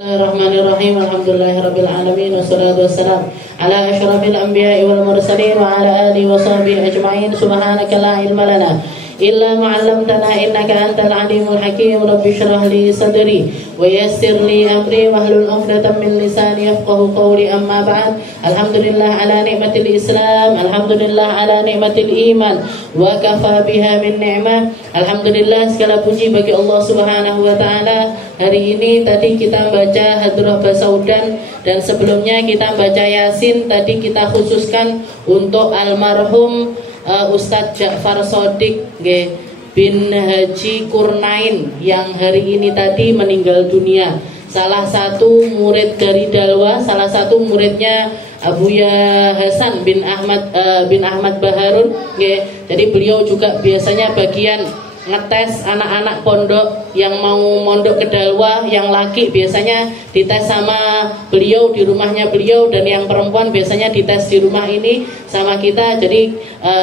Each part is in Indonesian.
Bismillahirrahmanirrahim. Alhamdulillahirabbil alamin wassalatu wassalam ala asyrafil anbiya'i wal mursalin wa ala alihi wa sahbihi ajma'in. Subhanaka la ilma lana illa ma 'allamtana innaka antal alimul hakim. Rabbi shrah li sadri wa yassir li amri wahlul 'uqdatam min lisani yafqahu qawli. Amma ba'd. Alhamdulillah ala ni'matil Islam, alhamdulillah ala ni'matil iman wa kafa biha min ni'mah. Alhamdulillah, segala puji bagi Allah Subhanahu wa taala. Hari ini tadi kita baca Hadrah Basaudan dan sebelumnya kita baca Yasin. Tadi kita khususkan untuk almarhum Ustadz Ja'far Shodiq bin Haji Kurnain yang hari ini tadi meninggal dunia. Salah satu murid dari Dalwa, salah satu muridnya Abuya Hasan bin Ahmad Baharun. Jadi beliau juga biasanya bagian ngetes anak-anak pondok yang mau mondok ke Dalwa, yang laki biasanya dites sama beliau di rumahnya beliau, dan yang perempuan biasanya dites di rumah ini sama kita. Jadi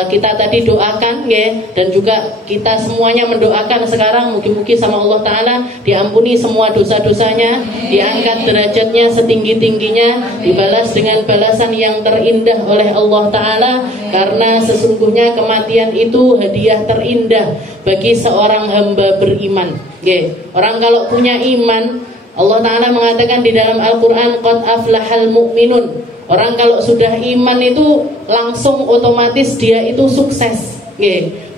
kita tadi doakan dan juga kita semuanya mendoakan sekarang mugi-mugi sama Allah Ta'ala diampuni semua dosa-dosanya, diangkat derajatnya setinggi-tingginya, dibalas dengan balasan yang terindah oleh Allah Ta'ala, karena sesungguhnya kematian itu hadiah terindah bagi seorang hamba beriman. Orang kalau punya iman, Allah Ta'ala mengatakan di dalam Al-Quran, qad aflahal mu'minun. Orang kalau sudah iman itu langsung otomatis dia itu sukses.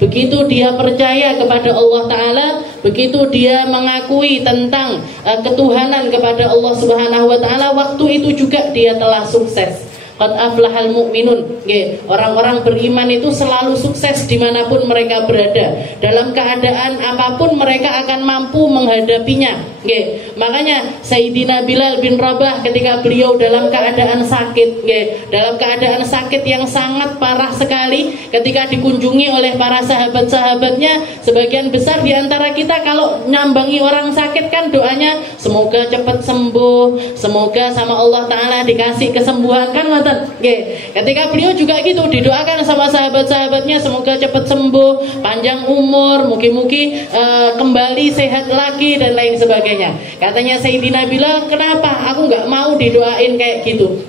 Begitu dia percaya kepada Allah Ta'ala, begitu dia mengakui tentang ketuhanan kepada Allah Subhanahu wa Ta'ala, waktu itu juga dia telah sukses. Qad aflahal mu'minun. Orang-orang beriman itu selalu sukses dimanapun mereka berada. Dalam keadaan apapun mereka akan mampu menghadapinya. Makanya Sayyidina Bilal bin Rabah ketika beliau dalam keadaan sakit, dalam keadaan sakit yang sangat parah sekali, ketika dikunjungi oleh para sahabat-sahabatnya, sebagian besar diantara kita kalau nyambangi orang sakit kan doanya semoga cepat sembuh, semoga sama Allah Ta'ala dikasih kesembuhan kan. Ketika beliau juga gitu didoakan sama sahabat-sahabatnya, semoga cepat sembuh, panjang umur, mugi-mugi kembali sehat lagi dan lain sebagainya. Katanya Sayyidina Bilal, kenapa aku nggak mau didoain kayak gitu?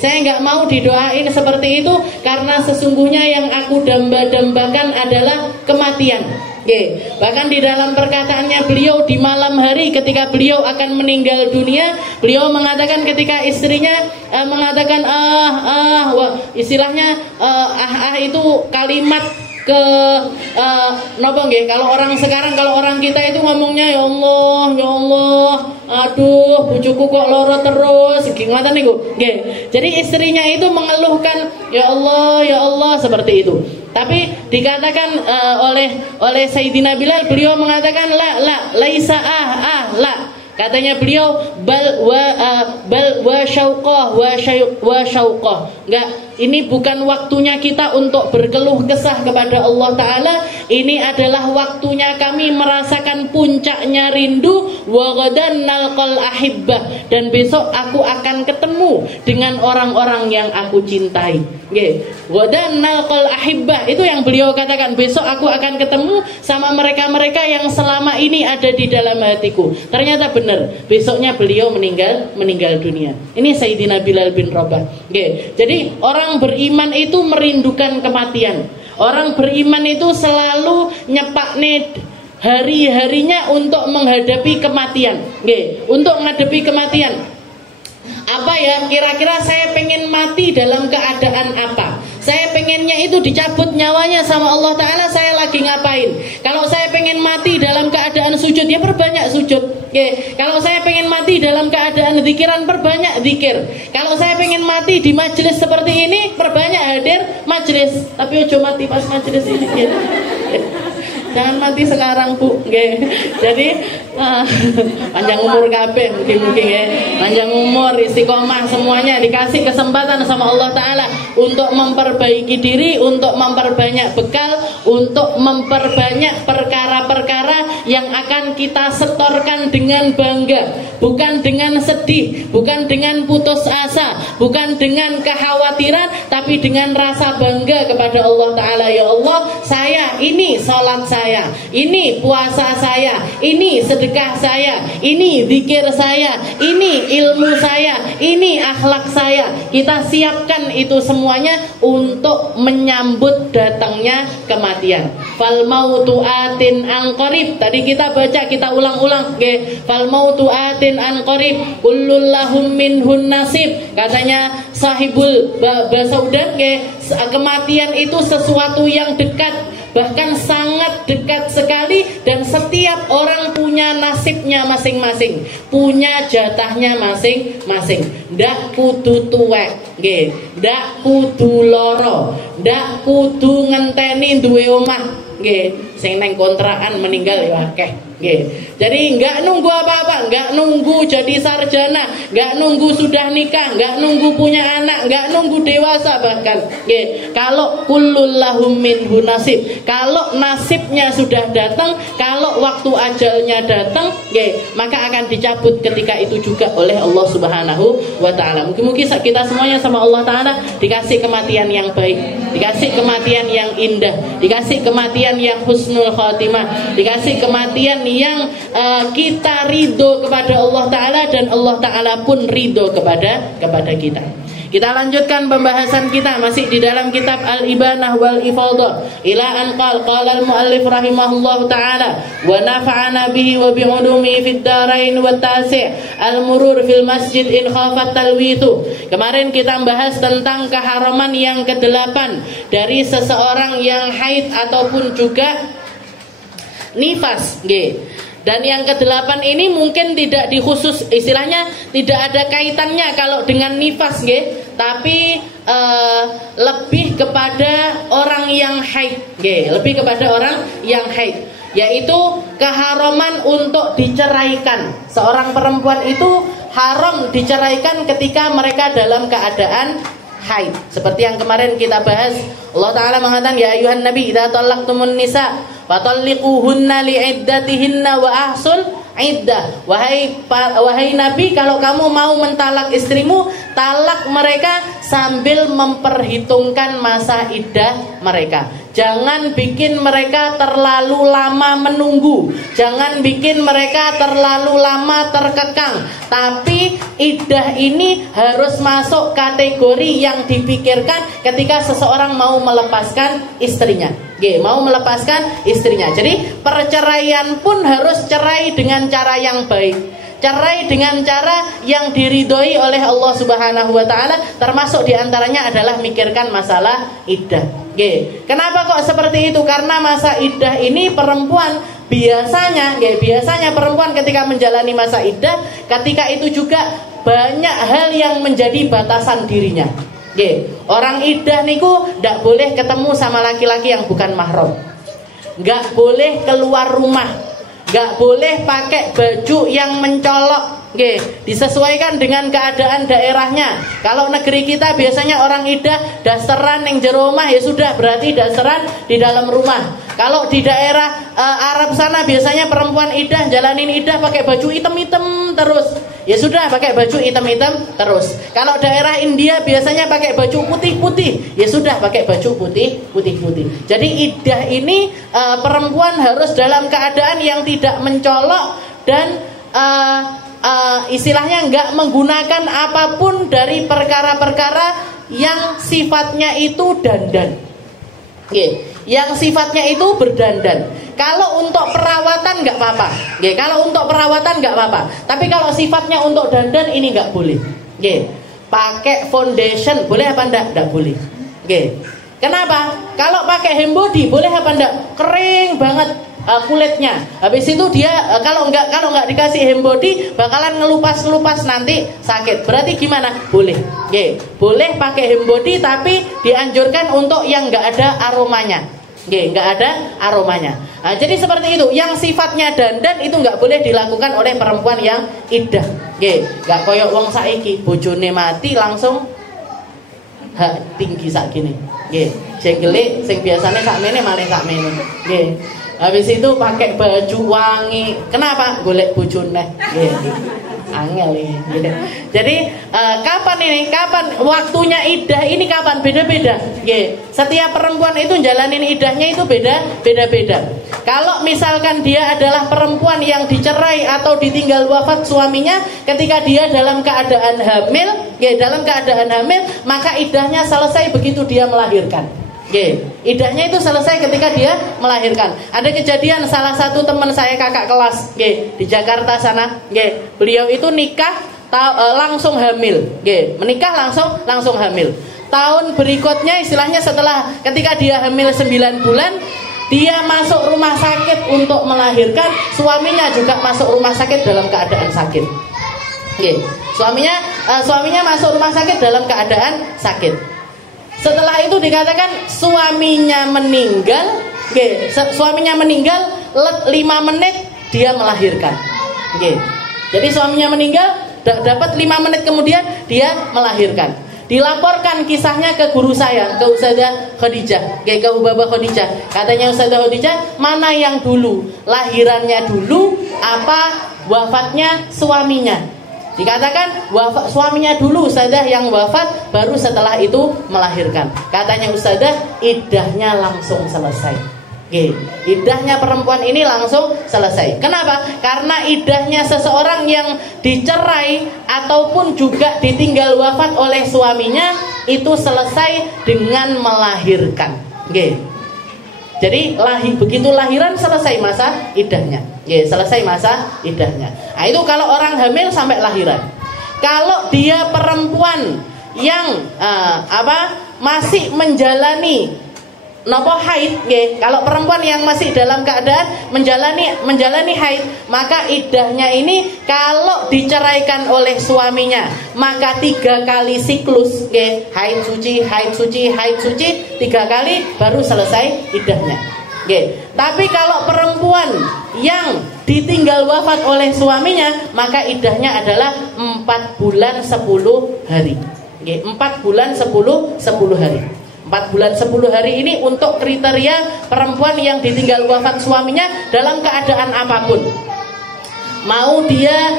Saya nggak mau didoain seperti itu karena sesungguhnya yang aku damba-dambakan adalah kematian. Bahkan di dalam perkataannya beliau di malam hari ketika beliau akan meninggal dunia, beliau mengatakan ketika istrinya mengatakan istilahnya itu kalimat ke nopo nggih, kalau orang sekarang, kalau orang kita itu ngomongnya ya Allah, aduh bojoku kok loro terus gimana niku. Jadi istrinya itu mengeluhkan ya Allah seperti itu. Tapi dikatakan oleh Sayyidina Bilal, beliau mengatakan laisa la. Katanya beliau bal wa syauqah. Enggak, ini bukan waktunya kita untuk berkeluh kesah kepada Allah Ta'ala. Ini adalah waktunya kami merasakan puncaknya rindu. Wa ghadan nalqal ahibbah. Dan besok aku akan ketemu dengan orang-orang yang aku cintai. Ghadan nalqal ahibbah, itu yang beliau katakan, besok aku akan ketemu sama mereka-mereka yang selama ini ada di dalam hatiku. Ternyata benar, besoknya beliau meninggal dunia. Ini Sayyidina Bilal bin Rabah. Jadi orang beriman itu merindukan kematian. Orang beriman itu selalu nyepakne hari-harinya untuk menghadapi kematian. Untuk menghadapi kematian. Apa ya, kira-kira saya pengen mati dalam keadaan apa? Saya pengennya itu dicabut nyawanya sama Allah Ta'ala, saya lagi ngapain? Kalau saya pengen mati dalam keadaan sujud, ya perbanyak sujud. Kalau saya pengen mati dalam keadaan zikiran, perbanyak zikir. Kalau saya pengen mati di majelis seperti ini, perbanyak hadir majelis. Tapi ojo mati pas majelis ini. Jangan mati sekarang, Bu. Jadi panjang umur kabeh, mugi-mugi panjang umur, istiqomah, semuanya dikasih kesempatan sama Allah Ta'ala untuk memperbaiki diri, untuk memperbanyak bekal, untuk memperbanyak perkara-perkara yang akan kita setorkan dengan bangga, bukan dengan sedih, bukan dengan putus asa, bukan dengan kekhawatiran, tapi dengan rasa bangga kepada Allah Ta'ala. Ya Allah, saya ini sholat saya, ini puasa saya, ini sedekah saya, ini zikir saya, ini ilmu saya, ini akhlak saya. Kita siapkan itu semuanya untuk menyambut datangnya kematian. Fal mautu atin an qarib. Tadi kita baca, kita ulang-ulang, nggih. Fal mautu atin an qarib, kullul lahum minhun nasib. Katanya sahibul basaudan, nggih, kematian itu sesuatu yang dekat, bahkan sangat dekat sekali, dan setiap orang punya nasibnya masing-masing, punya jatahnya masing-masing. Ndak kudu tuwek, nggih, ndak kudu loro, ndak kudu ngenteni duwe omah, nggih, sing neng kontrakan meninggal ya akeh, nggih. Jadi enggak nunggu apa-apa, enggak nunggu jadi sarjana, enggak nunggu sudah nikah, enggak nunggu punya anak, enggak nunggu dewasa bahkan, nggih. Kalau kullul lahum minhu nasib, kalau nasibnya sudah datang, kalau waktu ajalnya datang, nggih, maka akan dicabut ketika itu juga oleh Allah Subhanahu wa Ta'ala. Mungkin kita semuanya sama Allah Ta'ala dikasih kematian yang baik, dikasih kematian yang indah, dikasih kematian yang husnul khatimah, dikasih kematian yang kita ridho kepada Allah Ta'ala, dan Allah Ta'ala pun ridho kepada kita. Kita lanjutkan pembahasan kita masih di dalam kitab Al-Ibanah wal Ifadah. Ila an qala al-muallif rahimahullahu taala wa nafa'ana bihi wa bi ulumi fid darain wa tasi' al-murur fil masjid in khafat talwitu. Kemarin kita bahas tentang keharaman yang ke-8 dari seseorang yang haid ataupun juga nifas, nggih. Dan yang ke-8 ini mungkin tidak dikhusus, istilahnya tidak ada kaitannya kalau dengan nifas, nggih, tapi lebih kepada orang yang haid, nggih, lebih kepada orang yang haid, yaitu keharaman untuk diceraikan. Seorang perempuan itu haram diceraikan ketika mereka dalam keadaan haid. Seperti yang kemarin kita bahas, Allah Ta'ala mengatakan, ya ayuhan nabi idza talaqtumun nisa fatalliquhunna li'iddatihinna wa ahsul iddah. Wahai nabi, kalau kamu mau mentalak istrimu, talak mereka sambil memperhitungkan masa iddah mereka. Jangan bikin mereka terlalu lama menunggu, jangan bikin mereka terlalu lama terkekang. Tapi iddah ini harus masuk kategori yang dipikirkan ketika seseorang mau melepaskan istrinya, mau melepaskan istrinya. Jadi perceraian pun harus cerai dengan cara yang baik, cerai dengan cara yang diridhoi oleh Allah Subhanahu wa Ta'ala. Termasuk diantaranya adalah mikirkan masalah iddah. Kenapa kok seperti itu? Karena masa iddah ini perempuan biasanya perempuan ketika menjalani masa iddah, ketika itu juga banyak hal yang menjadi batasan dirinya. Orang iddah niku ndak boleh ketemu sama laki-laki yang bukan mahram, nggak boleh keluar rumah, nggak boleh pakai baju yang mencolok. Disesuaikan dengan keadaan daerahnya. Kalau negeri kita biasanya orang iddah dasaran yang jero omah, ya sudah, berarti dasaran di dalam rumah. Kalau di daerah Arab sana biasanya perempuan iddah jalanin iddah pakai baju hitam-hitam terus, ya sudah, pakai baju hitam-hitam terus. Kalau daerah India biasanya pakai baju putih-putih, ya sudah, pakai baju putih-putih. Jadi iddah ini perempuan harus dalam keadaan yang tidak mencolok dan istilahnya nggak menggunakan apapun dari perkara-perkara yang sifatnya itu dandan, yang sifatnya itu berdandan. Kalau untuk perawatan nggak apa-apa, kalau untuk perawatan nggak apa-apa. Tapi kalau sifatnya untuk dandan ini nggak boleh. Pakai foundation boleh apa enggak? Nggak boleh. Kenapa? Kalau pakai hembody boleh apa enggak? Kering banget kulitnya. Habis itu dia kalau nggak dikasih hembody bakalan ngelupas nanti sakit. Berarti gimana? Boleh. Boleh pakai hembody, tapi dianjurkan untuk yang nggak ada aromanya. Nggak ada aromanya. Nah, jadi seperti itu. Yang sifatnya dandan itu nggak boleh dilakukan oleh perempuan yang iddah. Nggak koyok wong saiki bojone mati langsung tinggi sak gini. Nggih, jenggele sing biasane sakmene malah sakmene. Nggih. Habis itu pakai baju wangi. Kenapa? Golek bojone. Nggih. Angel ini. Jadi kapan ini? Kapan waktunya iddah ini kapan? Beda-beda. Setiap perempuan itu jalanin iddahnya itu beda-beda. Kalau misalkan dia adalah perempuan yang dicerai atau ditinggal wafat suaminya ketika dia dalam keadaan hamil, maka iddahnya selesai begitu dia melahirkan. Iddahnya itu selesai ketika dia melahirkan. Ada kejadian salah satu teman saya kakak kelas di Jakarta sana. Beliau itu nikah langsung hamil. Menikah langsung hamil. Tahun berikutnya istilahnya setelah ketika dia hamil 9 bulan, dia masuk rumah sakit untuk melahirkan. Suaminya juga masuk rumah sakit dalam keadaan sakit. Suaminya masuk rumah sakit dalam keadaan sakit. Setelah itu dikatakan suaminya meninggal. Suaminya meninggal 5 menit dia melahirkan. Jadi suaminya meninggal dapat 5 menit kemudian dia melahirkan. Dilaporkan kisahnya ke guru saya, ke Ustazah Khadijah, ke Ubabah Khadijah. Katanya Ustazah Khadijah, mana yang dulu? Lahirannya dulu apa wafatnya suaminya? Dikatakan suaminya dulu Ustazah yang wafat, baru setelah itu melahirkan. Katanya Ustazah, iddahnya langsung selesai. Iddahnya perempuan ini langsung selesai. Kenapa? Karena iddahnya seseorang yang dicerai ataupun juga ditinggal wafat oleh suaminya itu selesai dengan melahirkan. Jadi begitu lahiran selesai masa iddahnya. Selesai masa iddahnya. Nah, itu kalau orang hamil sampai lahiran. Kalau dia perempuan yang masih menjalani haid, kalau perempuan yang masih dalam keadaan menjalani haid, maka iddahnya ini kalau diceraikan oleh suaminya, maka 3 kali siklus, haid suci, 3 kali baru selesai iddahnya. Tapi kalau perempuan yang ditinggal wafat oleh suaminya, maka iddahnya adalah 4 bulan 10 hari. 4 bulan 10 hari. 4 bulan 10 hari ini untuk kriteria perempuan yang ditinggal wafat suaminya dalam keadaan apapun. Mau dia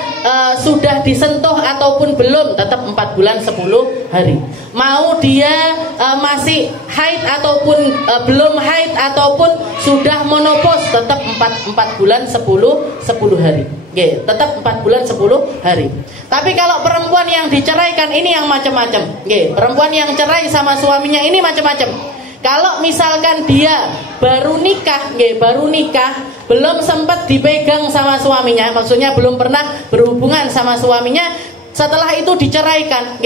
sudah disentuh ataupun belum, tetap 4 bulan 10 hari. Mau dia masih haid ataupun belum haid ataupun sudah menopause, tetap 4 bulan 10 hari. Tetap 4 bulan 10 hari. Tapi kalau perempuan yang diceraikan ini yang macam-macam. Perempuan yang cerai sama suaminya ini macam-macam. Kalau misalkan dia baru nikah, belum sempat dipegang sama suaminya, maksudnya belum pernah berhubungan sama suaminya, setelah itu diceraikan.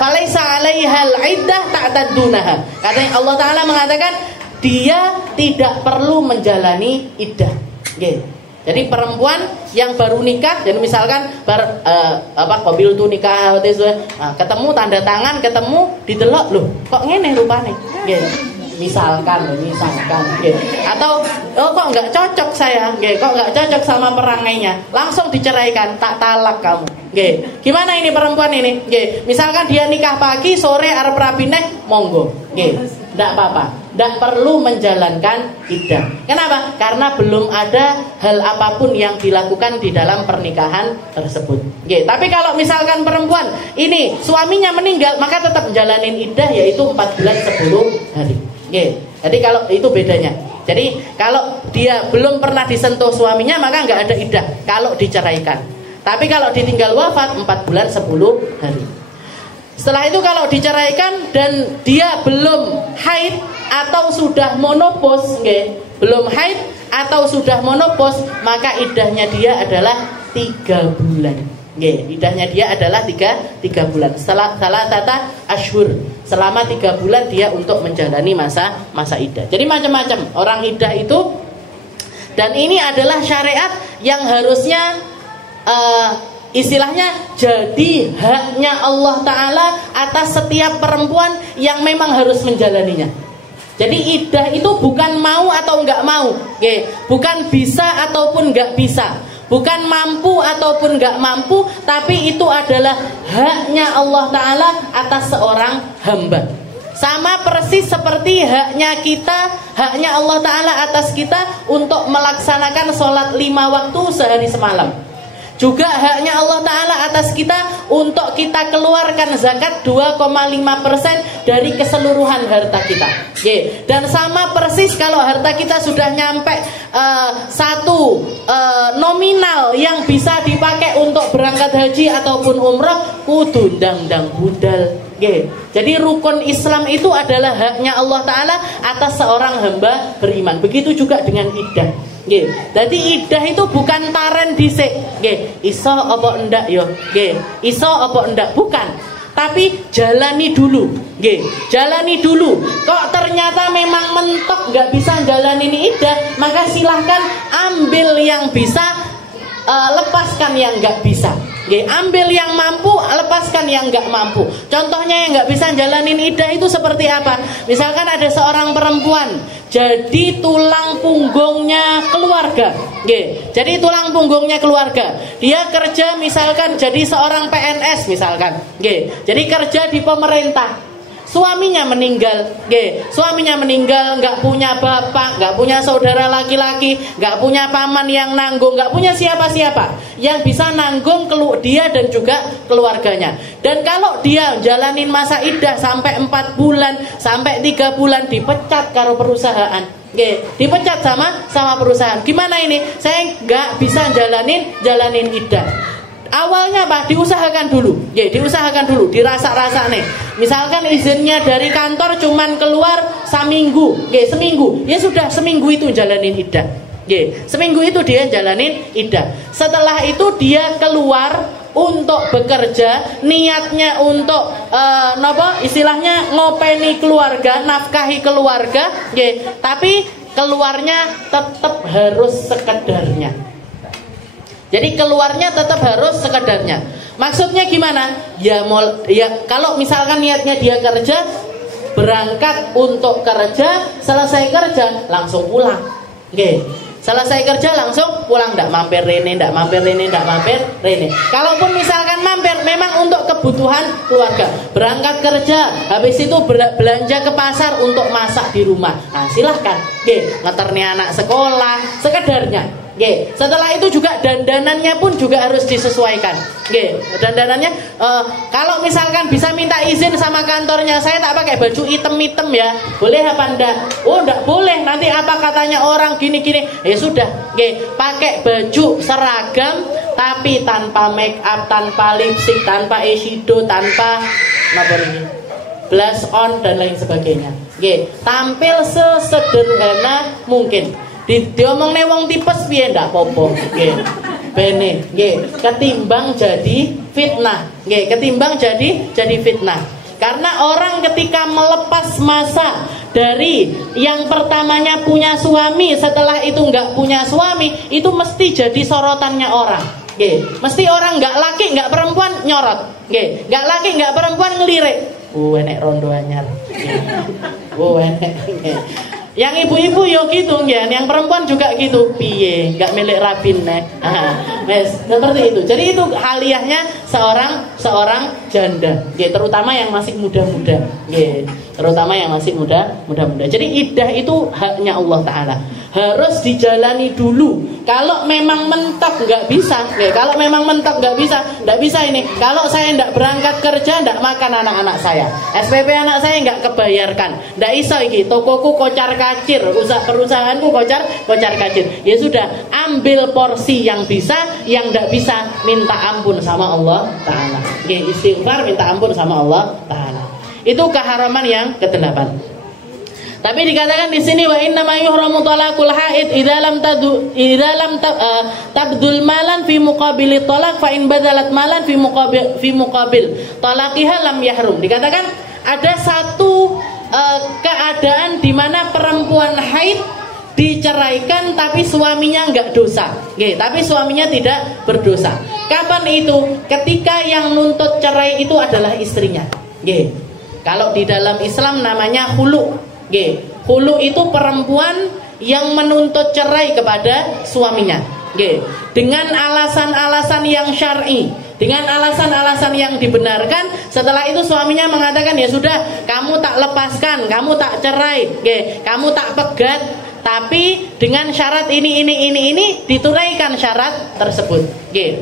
Falaisa 'alaihal 'iddah ta'taddunaha. Katanya Allah Taala mengatakan dia tidak perlu menjalani iddah. Jadi perempuan yang baru nikah, dan misalkan qabil tu nikah, ketemu tanda tangan, ketemu didelok, loh kok ngene rupane, misalkan, atau kok nggak cocok saya, kok nggak cocok sama perangainya, langsung diceraikan, tak talak kamu. Gimana ini perempuan ini? Misalkan dia nikah pagi, sore arep rabi neh, monggo, tidak apa-apa. Tidak perlu menjalankan iddah. Kenapa? Karena belum ada hal apapun yang dilakukan di dalam pernikahan tersebut. Tapi kalau misalkan perempuan ini suaminya meninggal, maka tetap menjalanin iddah, yaitu 4 bulan 10 hari. Jadi kalau itu bedanya. Jadi kalau dia belum pernah disentuh suaminya, maka nggak ada iddah kalau diceraikan. Tapi kalau ditinggal wafat 4 bulan 10 hari. Setelah itu kalau diceraikan dan dia belum haid atau sudah monopause, belum haid atau sudah monopause, maka iddahnya dia adalah 3 bulan. Iddahnya dia adalah 3 bulan. Salah tata ashur, selama 3 bulan dia untuk menjalani masa iddah. Jadi macam-macam orang iddah itu, dan ini adalah syariat yang harusnya istilahnya jadi haknya Allah Ta'ala atas setiap perempuan yang memang harus menjalaninya. Jadi iddah itu bukan mau atau nggak mau, bukan bisa ataupun nggak bisa, bukan mampu ataupun nggak mampu, tapi itu adalah haknya Allah Ta'ala atas seorang hamba. Sama persis seperti haknya kita, haknya Allah Ta'ala atas kita untuk melaksanakan sholat 5 waktu sehari semalam. Juga haknya Allah Ta'ala atas kita untuk kita keluarkan zakat 2,5% dari keseluruhan harta kita. Dan sama persis kalau harta kita sudah nyampe satu nominal yang bisa dipakai untuk berangkat haji ataupun umroh, kudu ndang-ndang budal. Jadi rukun Islam itu adalah haknya Allah Ta'ala atas seorang hamba beriman. Begitu juga dengan iddah. Jadi iddah itu bukan taren dhisik. Iso apa ndak yo? Iso apa ndak? Bukan. Tapi jalani dulu. Jalani dulu. Kok ternyata memang mentok nggak bisa jalanin iddah, maka silahkan ambil yang bisa, lepaskan yang nggak bisa. Ambil yang mampu, lepaskan yang nggak mampu. Contohnya yang nggak bisa jalanin iddah itu seperti apa? Misalkan ada seorang perempuan jadi tulang punggungnya keluarga. Jadi tulang punggungnya keluarga. Dia kerja misalkan jadi seorang PNS misalkan. Jadi kerja di pemerintah. Suaminya meninggal, suaminya meninggal, nggak punya bapak, nggak punya saudara laki-laki, nggak punya paman yang nanggung, nggak punya siapa-siapa yang bisa nanggung dia dan juga keluarganya. Dan kalau dia jalanin masa iddah sampai 4 bulan, sampai 3 bulan, dipecat karo perusahaan. Dipecat sama perusahaan. Gimana ini? Saya nggak bisa jalanin iddah. Awalnya Pak, diusahakan dulu. Diusahakan dulu, dirasa-rasa nih. Misalkan izinnya dari kantor cuman keluar seminggu. Seminggu. Ya sudah, seminggu itu jalanin iddah. Seminggu itu dia jalanin iddah. Setelah itu dia keluar untuk bekerja, niatnya untuk istilahnya ngopeni keluarga, nafkahi keluarga, tapi keluarnya tetap harus sekedarnya. Jadi keluarnya tetap harus sekedarnya. Maksudnya gimana? Ya kalau misalkan niatnya dia kerja, berangkat untuk kerja, selesai kerja langsung pulang. Selesai kerja langsung pulang, ndak mampir rene, ndak mampir rene, ndak mampir rene. Kalaupun misalkan mampir, memang untuk kebutuhan keluarga. Berangkat kerja, habis itu belanja ke pasar untuk masak di rumah. Nah, silahkan. Ngeterni anak sekolah, sekedarnya. Setelah itu juga dandanannya pun juga harus disesuaikan. Dandanannya kalau misalkan bisa minta izin sama kantornya, saya tak pakai baju hitam-hitam ya, boleh apa enggak? Oh enggak boleh, nanti apa katanya orang gini-gini. Ya sudah, pakai baju seragam tapi tanpa make up, tanpa lipstick, tanpa eyeshadow, tanpa blush on dan lain sebagainya. Tampil sesederhana mungkin. Diomongne wong tipes piye ndak popo. Bene, ketimbang jadi fitnah. Ketimbang jadi fitnah. Karena orang ketika melepas masa dari yang pertamanya punya suami, setelah itu nggak punya suami, itu mesti jadi sorotannya orang. Mesti orang nggak laki nggak perempuan nyorot. Nggak laki nggak perempuan ngelirik. Enek rondo anyar. Enek. Yang ibu-ibu yo gitu ya, yang perempuan juga gitu. Piye, nggak milik rabin nek. Seperti itu. Jadi itu haliahnya seorang janda. Terutama yang masih muda-muda. Terutama yang masih muda-muda. Jadi iddah itu haknya Allah Ta'ala. Harus dijalani dulu. Kalau memang mentok nggak bisa, kalau memang mentok nggak bisa ini. Kalau saya nggak berangkat kerja, nggak makan anak-anak saya. SPP anak saya nggak kebayarkan. Nggak iso iki. Tokoku kocar kacir, perusahaanku kocar kacir. Ya sudah, ambil porsi yang bisa, yang nggak bisa minta ampun sama Allah Ta'ala. Istighfar, minta ampun sama Allah Ta'ala. Itu keharaman yang ke-8. Tapi dikatakan di sini wa inna ma yuhramu talaqul haid idza lam tabdul malan fi muqabili talaq fa in badalat malan fi muqabil talaqiha lam yahrum. Dikatakan ada satu keadaan di mana perempuan haid diceraikan tapi suaminya enggak dosa. Tapi suaminya tidak berdosa. Kapan itu? Ketika yang nuntut cerai itu adalah istrinya. Kalau di dalam Islam namanya khulu. Khulu itu perempuan yang menuntut cerai kepada suaminya. Dengan alasan-alasan yang syar'i, dengan alasan-alasan yang dibenarkan. Setelah itu suaminya mengatakan, ya sudah, kamu tak lepaskan, kamu tak cerai, kamu tak pegat, tapi dengan syarat ini, dituraikan syarat tersebut.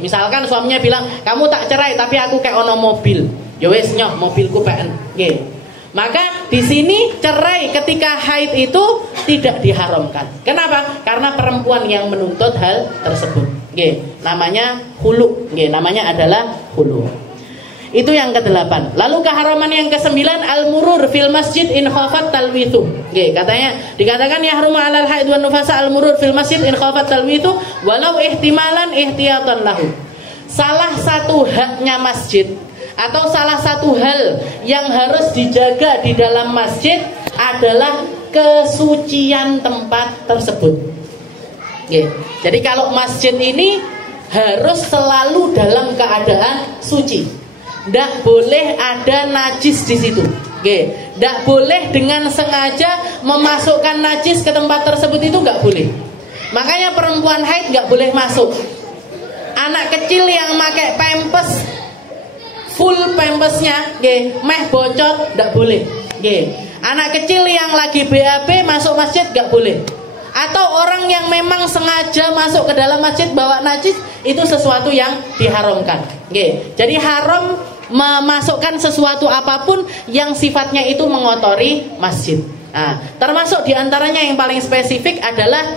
Misalkan suaminya bilang, kamu tak cerai tapi aku kayak ono mobil, ya wes nyoh mobilku PN. Maka di sini cerai ketika haid itu tidak diharamkan. Kenapa? Karena perempuan yang menuntut hal tersebut. Namanya hulu. Namanya adalah hulu. Itu yang ke-8. Lalu keharaman yang ke-9, al-murur fil masjid in khafat talwithu. Katanya dikatakan yahrumu 'alal haid wan nufasa al-murur fil masjid in khafat talwithu walau ihtimalan ihtiyatan lahu. Salah satu haknya masjid atau salah satu hal yang harus dijaga di dalam masjid adalah kesucian tempat tersebut. Jadi kalau masjid ini harus selalu dalam keadaan suci. Tidak boleh ada najis di situ. Tidak boleh dengan sengaja memasukkan najis ke tempat tersebut, itu nggak boleh. Makanya perempuan haid nggak boleh masuk. Anak kecil yang pakai pampers, full pampasnya, meh bocor, tidak boleh. Anak kecil yang lagi BAB masuk masjid nggak boleh. Atau orang yang memang sengaja masuk ke dalam masjid bawa najis, itu sesuatu yang diharamkan. Jadi haram memasukkan sesuatu apapun yang sifatnya itu mengotori masjid. Termasuk diantaranya yang paling spesifik adalah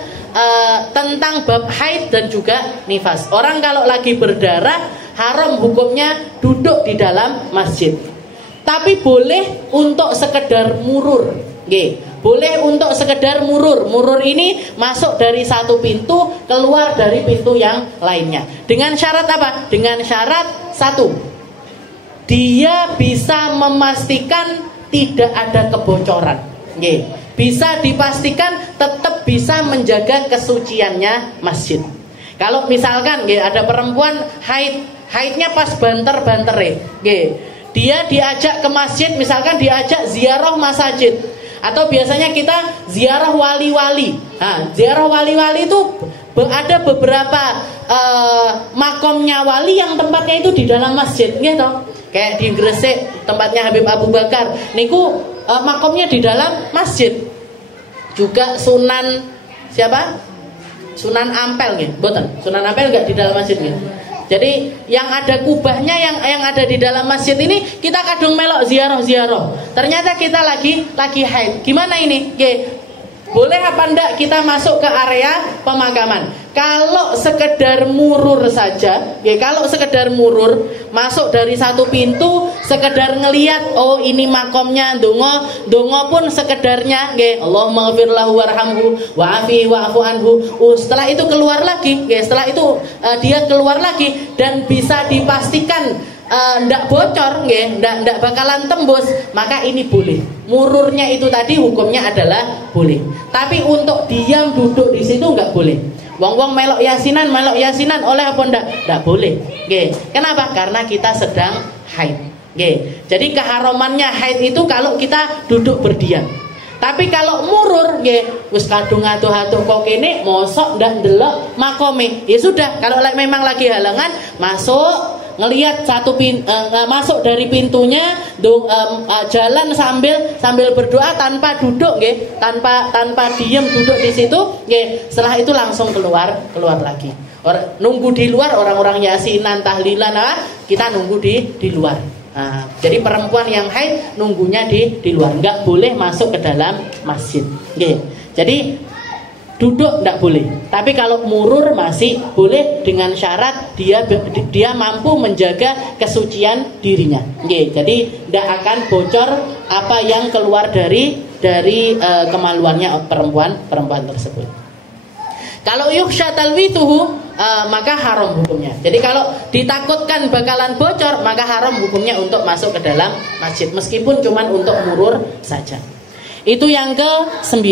tentang bab haid dan juga nifas. Orang kalau lagi berdarah, haram hukumnya duduk di dalam masjid. Tapi boleh untuk sekedar murur. Boleh untuk sekedar murur. Murur ini masuk dari satu pintu, keluar dari pintu yang lainnya. Dengan syarat apa? Dengan syarat satu, dia bisa memastikan tidak ada kebocoran. Bisa dipastikan tetap bisa menjaga kesuciannya masjid. Kalau misalkan ada perempuan haidnya pas banter-banter, dia diajak ke masjid, misalkan diajak ziarah masjid, atau biasanya kita ziarah wali-wali. Ziarah wali-wali itu ada beberapa makomnya wali yang tempatnya itu di dalam masjid, gitu. Kayak di Gresik tempatnya Habib Abu Bakar, niku makomnya di dalam masjid. Juga Sunan siapa? Sunan Ampel, gitu. Boten. Sunan Ampel enggak di dalam masjid, gitu. Jadi yang ada kubahnya yang ada di dalam masjid ini kita kadung melok ziarah. Ternyata kita lagi haid. Gimana ini? Boleh apa enggak kita masuk ke area pemakaman? Kalau sekedar murur saja, kalau sekedar murur masuk dari satu pintu, sekedar ngelihat, oh ini makomnya, dongo pun sekedarnya, Allahumma ghafir lahu warhamhu wa'afi wa'fu anhu. Setelah itu keluar lagi, setelah itu dia keluar lagi dan bisa dipastikan ndak bocor, ndak bakalan tembus, maka ini boleh. Mururnya itu tadi hukumnya adalah boleh. Tapi untuk diam duduk di situ nggak boleh. Wong-wong melok yasinan oleh apa ndak boleh. Kenapa? Karena kita sedang haid. Jadi keharamannya haid itu kalau kita duduk berdiam. Tapi kalau murur, wis kadung atuh-atuh kok kene mosok ndak ndelok makome. Ya sudah, kalau memang lagi halangan, masuk ngelihat masuk dari pintunya, jalan sambil berdoa tanpa duduk, tanpa diem duduk di situ, setelah itu langsung keluar lagi. Nunggu di luar, orang-orang yasinan tahlilan, kita nunggu di luar. Jadi perempuan yang haid nunggunya di luar, nggak boleh masuk ke dalam masjid. Jadi duduk tidak boleh. Tapi kalau murur masih boleh dengan syarat dia mampu menjaga kesucian dirinya. Jadi tidak akan bocor apa yang keluar dari kemaluannya perempuan tersebut. Kalau yukhsha talwithuhu, maka haram hukumnya. Jadi kalau ditakutkan bakalan bocor, maka haram hukumnya untuk masuk ke dalam masjid, meskipun cuma untuk murur saja. Itu yang ke-9.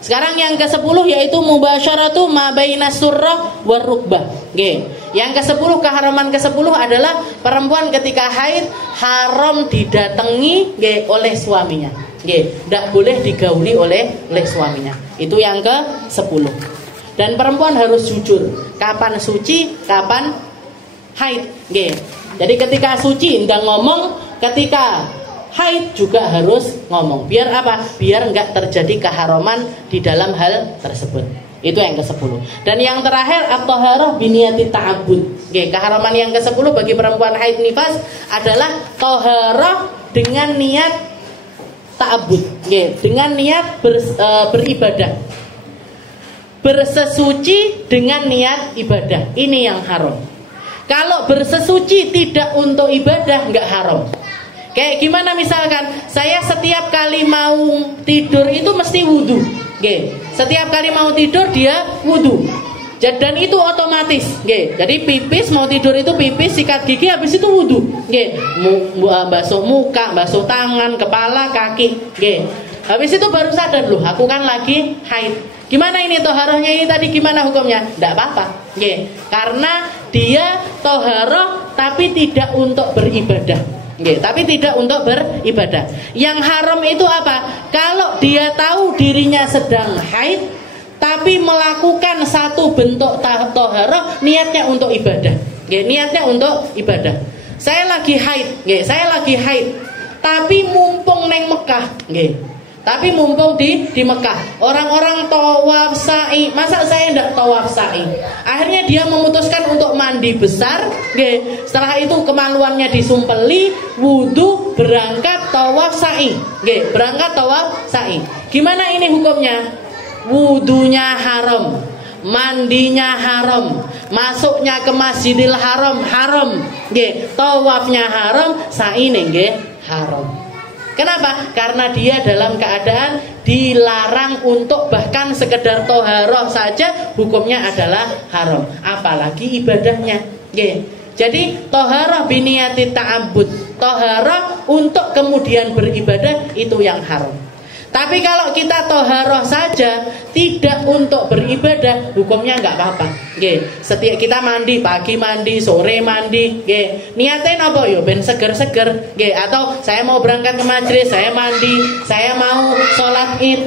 Sekarang yang ke-10 yaitu mubasyaratu ma baina surrah war rukbah. Yang ke-10, keharaman ke-10 adalah perempuan ketika haid haram didatangi oleh suaminya. Tidak boleh digauli oleh suaminya. Itu yang ke-10. Dan perempuan harus jujur. Kapan suci, kapan haid. Nggih. Jadi ketika suci ndang ngomong, ketika haid juga harus ngomong. Biar apa? Biar enggak terjadi keharaman di dalam hal tersebut. Itu yang ke-10. Dan yang terakhir at-thaharah biniyati ta'abbud. Nggih, keharaman yang ke-10 bagi perempuan haid nifas adalah thaharah dengan niat ta'abbud. Nggih, dengan niat beribadah. Bersesuci dengan niat ibadah. Ini yang haram. Kalau bersesuci tidak untuk ibadah enggak haram. Kayak gimana misalkan saya setiap kali mau tidur itu mesti wudu. Nggih. Setiap kali mau tidur dia wudu. Dan itu otomatis. Nggih. Jadi pipis mau tidur itu pipis, sikat gigi, habis itu wudu. Nggih. Basuh muka, basuh tangan, kepala, kaki. Nggih. Habis itu baru sadar, loh aku kan lagi haid. Gimana ini toharohnya ini tadi gimana hukumnya? Tidak apa-apa. Nggih. Karena dia toharoh tapi tidak untuk beribadah. Nggih, tapi tidak untuk beribadah. Yang haram itu apa? Kalau dia tahu dirinya sedang haid tapi melakukan satu bentuk toharoh, niatnya untuk ibadah. Nggih, niatnya untuk ibadah. Saya lagi haid, nggih, saya lagi haid. Tapi mumpung neng Mekah, nggih. Tapi mumpung di Mekah, orang-orang tawaf sa'i, masa saya tidak tawaf sa'i? Akhirnya dia memutuskan untuk mandi besar, nggih. Setelah itu kemaluannya disumpeli, wudu, berangkat tawaf sa'i, nggih, berangkat tawaf sa'i. Gimana ini hukumnya? Wudunya haram, mandinya haram, masuknya ke Masjidil Haram haram, nggih, tawafnya haram, sa'i nggih haram. Kenapa? Karena dia dalam keadaan dilarang untuk bahkan sekedar toharoh saja hukumnya adalah haram. Apalagi ibadahnya. Nggih. Jadi toharoh biniyati ta'abbud, toharoh untuk kemudian beribadah itu yang haram. Tapi kalau kita toharoh saja tidak untuk beribadah, hukumnya nggak apa-apa. Setiap kita mandi, pagi mandi, sore mandi, niatin apa yo? Ben seger-seger, atau saya mau berangkat ke majelis, saya mandi, saya mau sholat id,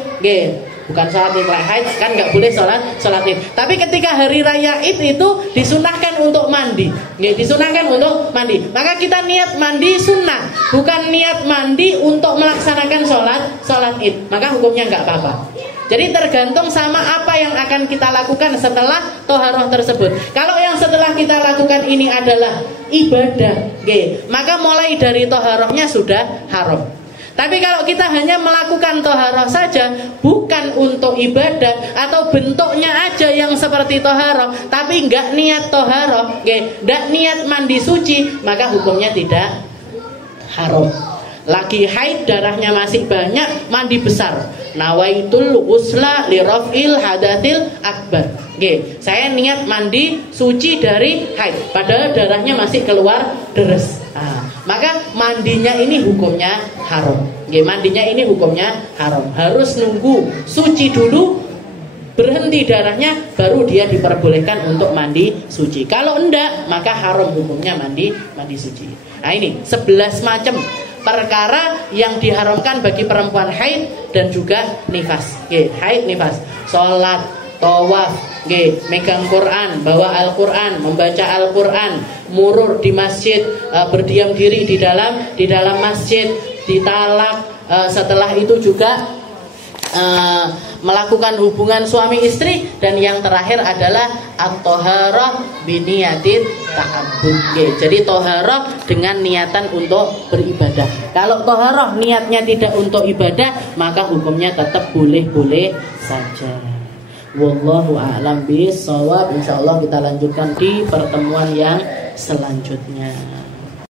bukan sholat id haid kan nggak boleh sholat id. Tapi ketika hari raya id itu disunahkan untuk mandi, disunahkan untuk mandi. Maka kita niat mandi sunnah, bukan niat mandi untuk melaksanakan sholat id. Maka hukumnya nggak apa-apa. Jadi tergantung sama apa yang akan kita lakukan setelah toharoh tersebut. Kalau yang setelah kita lakukan ini adalah ibadah, maka mulai dari toharohnya sudah haram. Tapi kalau kita hanya melakukan toharoh saja, bukan untuk ibadah, atau bentuknya aja yang seperti toharoh, tapi nggak niat toharoh, nggak niat mandi suci, maka hukumnya tidak haram. Lagi haid, darahnya masih banyak, mandi besar. Nawaitul ghusla li raf'il hadatsil akbar. Saya niat mandi suci dari haid, padahal darahnya masih keluar deres. Maka mandinya ini hukumnya haram. Mandinya ini hukumnya haram. Harus nunggu suci dulu, berhenti darahnya, baru dia diperbolehkan untuk mandi suci. Kalau enggak, maka haram hukumnya mandi suci. Nah ini 11 macam perkara yang diharamkan bagi perempuan haid dan juga nifas. Haid, nifas, sholat, tawaf, megang Quran, bawa Al-Quran, membaca Al-Quran, murur di masjid, berdiam diri di dalam masjid, ditalak, setelah itu juga melakukan hubungan suami istri, dan yang terakhir adalah at-thaharah biniyatit ta'abbud. Jadi thaharah dengan niatan untuk beribadah. Kalau thaharah niatnya tidak untuk ibadah, maka hukumnya tetap boleh-boleh saja. Wallahu a'lam bishawab. Insyaallah kita lanjutkan di pertemuan yang selanjutnya.